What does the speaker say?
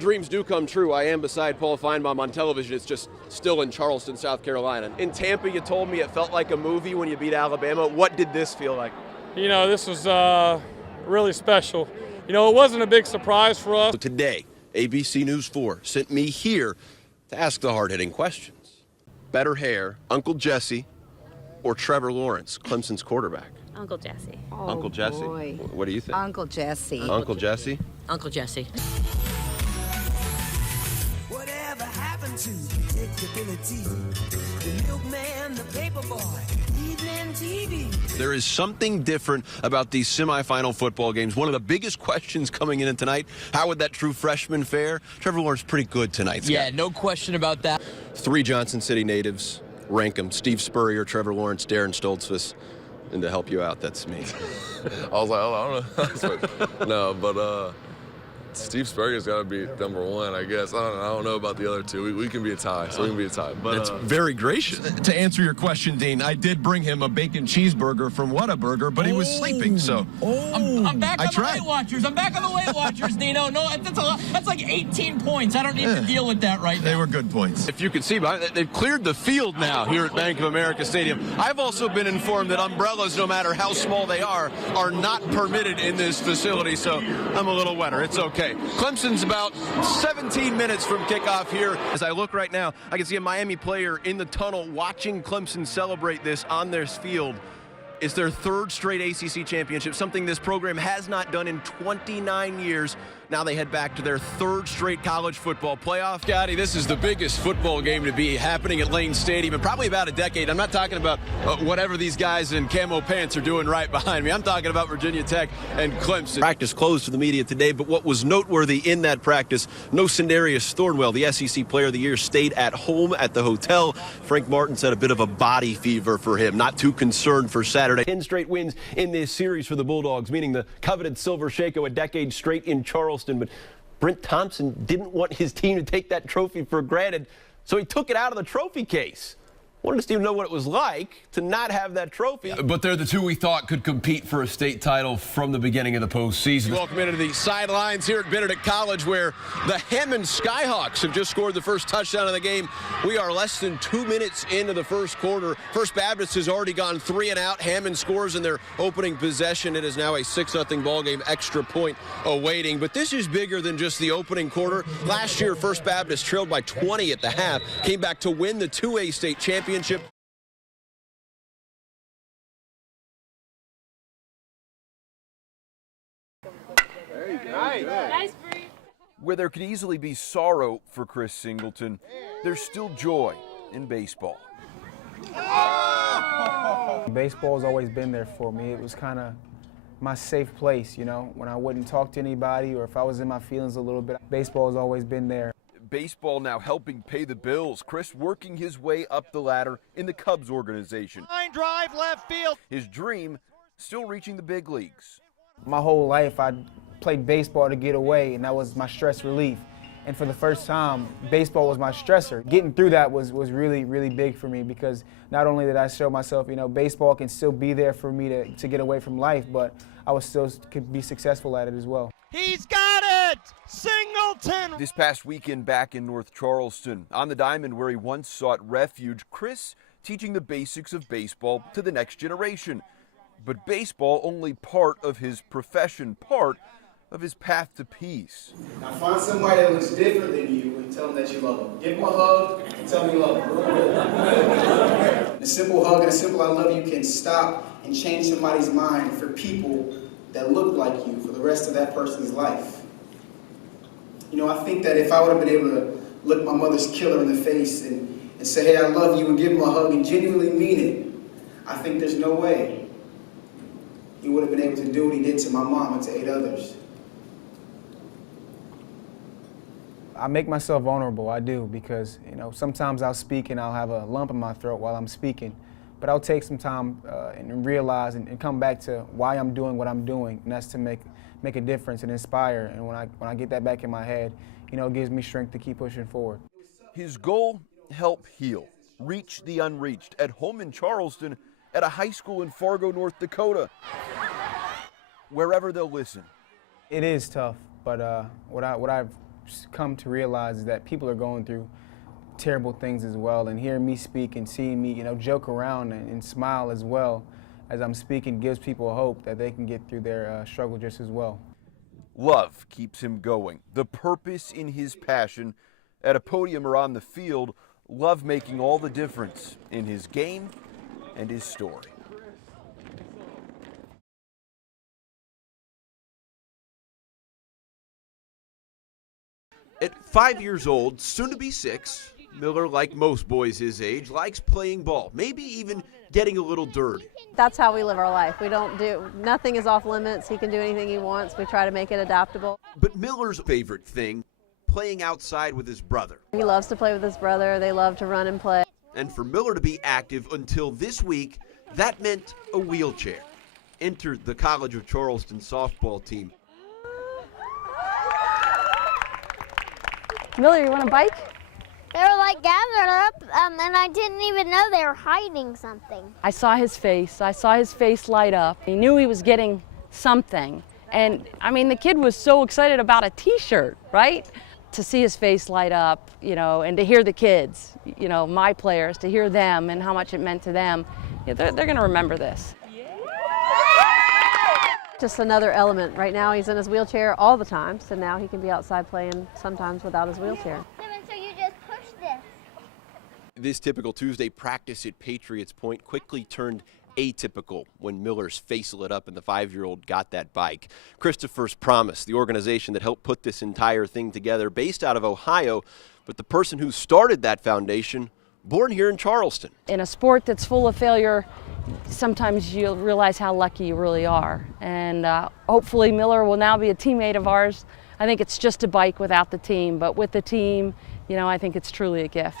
Dreams do come true. I am beside Paul Feinbaum on television. It's just still in Charleston, South Carolina. In Tampa, you told me it felt like a movie when you beat Alabama. What did this feel like? You know, this was really special. You know, it wasn't a big surprise for us. Today, ABC News 4 sent me here to ask the hard-hitting questions. Better hair, Uncle Jesse, or Trevor Lawrence, Clemson's quarterback? Uncle Jesse. Oh, Uncle Jesse. Boy. What do you think? Uncle Jesse. Uncle Jesse? Uncle Jesse. Whatever happened to predictability? The milkman, the paperboy, evening TV. There is something different about these semifinal football games. One of the biggest questions coming in tonight, how would that true freshman fare? Trevor Lawrence pretty good tonight, Scott. Yeah, no question about that. 3 Johnson City natives, rank them. Steve Spurrier, Trevor Lawrence, Daren Stoltzfus. And to help you out, that's me. I was like, oh, I don't know. No, but Steve Spurrier's got to be number 1, I guess. I don't know about the other two. We can be a tie, so we can be a tie. But that's very gracious. To answer your question, Dean, I did bring him a bacon cheeseburger from Whataburger, but he was sleeping, so. I'm back on the Weight Watchers. I'm back on the Weight Watchers, Dino. No, that's a lot. That's like 18 points. I don't need to deal with that right now. They were good points. If you can see, they've cleared the field now here at Bank of America Stadium. I've also been informed that umbrellas, no matter how small they are not permitted in this facility, so I'm a little wetter. It's okay. Clemson's about 17 minutes from kickoff here. As I look right now, I can see a Miami player in the tunnel watching Clemson celebrate this on their field. It's their 3rd straight ACC championship, something this program has not done in 29 years. Now they head back to their 3rd straight college football playoff. Scotty, this is the biggest football game to be happening at Lane Stadium in probably about a decade. I'm not talking about whatever these guys in camo pants are doing right behind me. I'm talking about Virginia Tech and Clemson. Practice closed to the media today, but what was noteworthy in that practice, no Sindarius Thornwell, the SEC Player of the Year, stayed at home at the hotel. Frank Martin said a bit of a body fever for him, not too concerned for Saturday. 10 straight wins in this series for the Bulldogs, meaning the coveted Silver Shako a decade straight in Charleston. But Brent Thompson didn't want his team to take that trophy for granted, so he took it out of the trophy case. Wanted us to know what it was like to not have that trophy. But they're the two we thought could compete for a state title from the beginning of the postseason. Welcome into the sidelines here at Benedict College, where the Hammond Skyhawks have just scored the first touchdown of the game. We are less than 2 minutes into the first quarter. First Baptist has already gone 3 and out. Hammond scores in their opening possession. It is now a 6-0 ball game, extra point awaiting. But this is bigger than just the opening quarter. Last year, First Baptist trailed by 20 at the half, came back to win the 2A state championship. Where there could easily be sorrow for Chris Singleton, there's still joy in baseball. Baseball's always been there for me. It was kind of my safe place, you know, when I wouldn't talk to anybody or if I was in my feelings a little bit. Baseball has always been there. Baseball now helping pay the bills. Chris working his way up the ladder in the Cubs organization. Line drive left field. His dream, still reaching the big leagues. My whole life I played baseball to get away, and that was my stress relief. And for the first time, baseball was my stressor. Getting through that was really, really big for me, because not only did I show myself, you know, baseball can still be there for me to get away from life, but I was still could be successful at it as well. He's got it! Singleton! This past weekend back in North Charleston, on the diamond where he once sought refuge, Chris teaching the basics of baseball to the next generation. But baseball only part of his profession, part of his path to peace. Now find somebody that looks different than you and tell them that you love them. Give them a hug and tell them you love them. A simple hug and a simple I love you can stop and change somebody's mind for people that look like you for the rest of that person's life. You know, I think that if I would have been able to look my mother's killer in the face and say, hey, I love you, and give him a hug and genuinely mean it, I think there's no way he would have been able to do what he did to my mom and to 8 others. I make myself vulnerable, I do, because, you know, sometimes I'll speak and I'll have a lump in my throat while I'm speaking. But I'll take some time and realize and come back to why I'm doing what I'm doing, and that's to make a difference and inspire. And when I get that back in my head, you know, it gives me strength to keep pushing forward. His goal, help heal, reach the unreached, at home in Charleston, at a high school in Fargo, North Dakota. Wherever they'll listen. It is tough, but what I've come to realize is that people are going through terrible things as well, and hearing me speak and seeing me, joke around and smile as well as I'm speaking gives people hope that they can get through their struggle just as well. Love keeps him going. The purpose in his passion, at a podium or on the field, love making all the difference in his game and his story. At 5 years old, soon to be 6, Miller, like most boys his age, likes playing ball, maybe even getting a little dirty. That's how we live our life. Nothing is off limits. He can do anything he wants. We try to make it adaptable. But Miller's favorite thing, playing outside with his brother. He loves to play with his brother. They love to run and play. And for Miller to be active until this week, that meant a wheelchair. Entered the College of Charleston softball team. Miller, you want a bike? They were like gathered up, and I didn't even know they were hiding something. I saw his face. I saw his face light up. He knew he was getting something. And I mean, the kid was so excited about a t-shirt, right? To see his face light up, and to hear the kids, my players, to hear them and how much it meant to them, they're going to remember this. Just another element. Right now he's in his wheelchair all the time, so now he can be outside playing sometimes without his wheelchair. So you just push this. This typical Tuesday practice at Patriots Point quickly turned atypical when Miller's face lit up and the 5-year-old got that bike. Christopher's Promise, the organization that helped put this entire thing together, based out of Ohio, but the person who started that foundation, born here in Charleston. In a sport that's full of failure, sometimes you'll realize how lucky you really are. And hopefully Miller will now be a teammate of ours. I think it's just a bike without the team, but with the team, I think it's truly a gift.